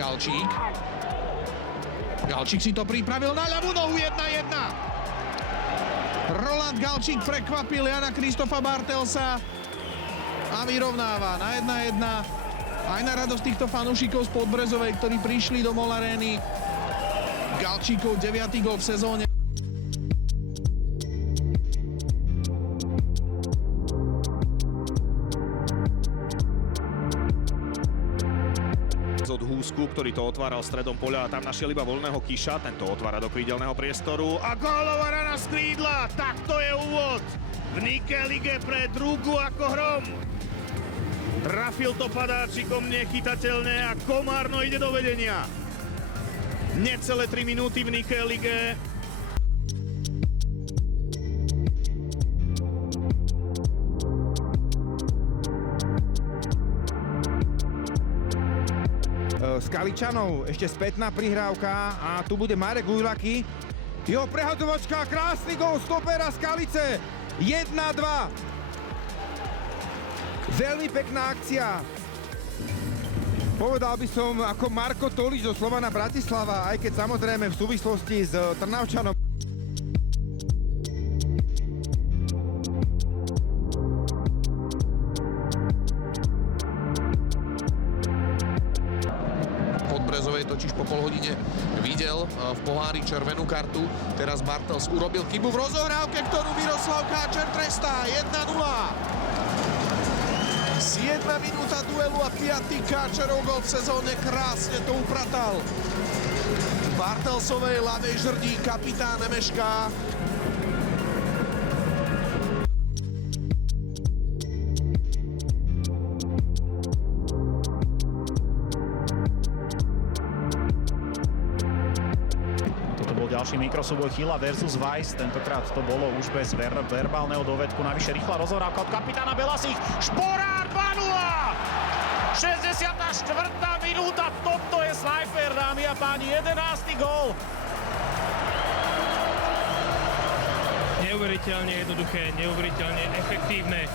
Galčík. Galčík si to pripravil na ľavú nohu, 1-1. Roland Galčík prekvapil Jana Kristofa Bartelsa a vyrovnáva na 1-1. Aj na radosť týchto fanúšikov z Podbrezovej, ktorí prišli do MOL Arény. Galčíkov 9. gól v sezóne. Od Húsku, ktorý to otváral stredom poľa a tam našiel iba voľného Kiša, tento otvára do krídelného priestoru a gólová rana z krídla, tak to je úvod v Nike lige pre Drugu ako hrom. Trafil to padáčikom nechytateľne a Komárno ide do vedenia. Necelé 3 minúty v Nike lige. Skaličanov, ešte spätná prihrávka a tu bude Marek Ujlaky. Jeho prehadovačka, krásny gól stopera Skalice, 1-2. Veľmi pekná akcia. Povedal by som ako Marko Tolič zo Slovana Bratislava, aj keď samozrejme v súvislosti s Trnavčanom. Podbrezovej totiž po polhodine videl v pohári červenú kartu. Teraz Bartels urobil chybu v rozohrávke, ktorú Miroslav Káčer trestá. 1-0. 7. minúta duelu a 5. Káčerov gól v sezóne, krásne to upratal. V Bartelsovej ľavej žrdí kapitán Emeška. Ďalší mikrosúboj Chyla versus Weiss, tentokrát to bolo už bez verbálneho dovedku, navyše rýchla rozhrávka od kapitána Belasich, Šporár 2-0! 64. minúta, toto je snajper, dámy a páni, 11. gól. Neuveriteľne jednoduché, neuveriteľne efektívne.